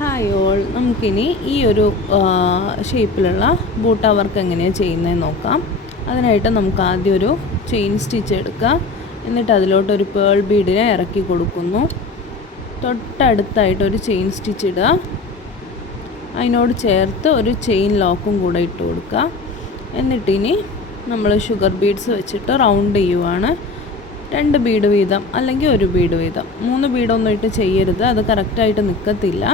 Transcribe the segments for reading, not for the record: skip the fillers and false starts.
Hi all, നമുക്കിനി ഈ ഒരു ഷേപ്പിലുള്ള ബൂട്ട വർക്ക് എങ്ങനെയാണ് ചെയ്യുന്നതെന്ന് നോക്കാം. അതിനായിട്ട് നമുക്ക് ആദ്യം ഒരു ചെയിൻ സ്റ്റിച്ച് എടുക്കുക. എന്നിട്ട് അതിലോട്ടൊരു പേൾ ബീഡിനെ ഇറക്കി കൊടുക്കുന്നു. തൊട്ടടുത്തായിട്ട് ഒരു ചെയിൻ സ്റ്റിച്ച് ഇടുക. അതിനോട് ചേർത്ത് ഒരു ചെയിൻ ലോക്കും കൂടെ ഇട്ട് കൊടുക്കുക. എന്നിട്ടിനി നമ്മൾ ഷുഗർ ബീഡ്സ് വെച്ചിട്ട് റൗണ്ട് ചെയ്യുവാണ്. 2 ബീഡ് വീതം അല്ലെങ്കിൽ 1 ബീഡ് വീതം. 3 ബീഡൊന്നും ഇട്ട് ചെയ്യരുത്, അത് കറക്റ്റായിട്ട് നിൽക്കത്തില്ല.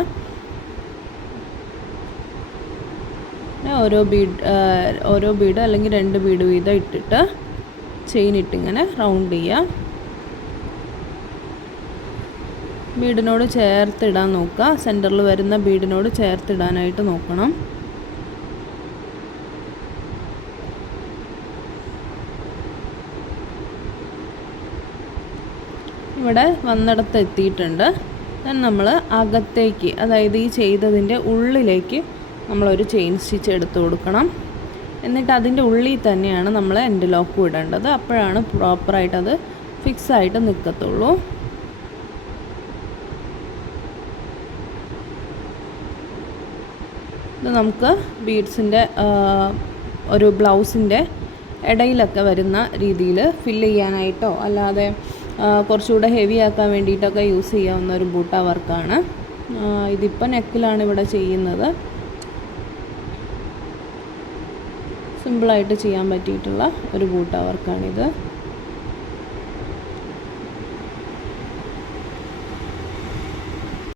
ഓരോ ബീഡ് അല്ലെങ്കിൽ 2 ബീഡ് വീതം ഇട്ടിട്ട് ചെയിൻ ഇട്ടിങ്ങനെ റൗണ്ട് ചെയ്യുക. ബീഡിനോട് ചേർത്തിടാൻ നോക്കുക. സെൻറ്ററിൽ വരുന്ന ബീഡിനോട് ചേർത്തിടാനായിട്ട് നോക്കണം. ഇവിടെ വന്നിടത്ത് എത്തിയിട്ടുണ്ട്. നമ്മൾ അകത്തേക്ക്, അതായത് ഈ ചെയ്തതിൻ്റെ ഉള്ളിലേക്ക് നമ്മളൊരു ചെയിൻ സ്റ്റിച്ച് എടുത്ത് കൊടുക്കണം. എന്നിട്ട് അതിൻ്റെ ഉള്ളിൽ തന്നെയാണ് നമ്മൾ എൻഡ് ലോക്ക് ഇടേണ്ടത്. അപ്പോഴാണ് പ്രോപ്പറായിട്ടത് ഫിക്സായിട്ട് നിൽക്കത്തുള്ളൂ. ഇത് നമുക്ക് ബീഡ്സിൻ്റെ ഒരു ബ്ലൗസിൻ്റെ ഇടയിലൊക്കെ വരുന്ന രീതിയിൽ ഫില്ല് ചെയ്യാനായിട്ടോ അല്ലാതെ കുറച്ചുകൂടെ ഹെവി ആക്കാൻ വേണ്ടിയിട്ടൊക്കെ യൂസ് ചെയ്യാവുന്ന ഒരു ബൂട്ട വർക്കാണ്. ഇതിപ്പോൾ നെക്കിലാണ് ഇവിടെ ചെയ്യുന്നത്. സിമ്പിളായിട്ട് ചെയ്യാൻ പറ്റിയിട്ടുള്ള ഒരു ബൂട്ട വർക്കാണിത്.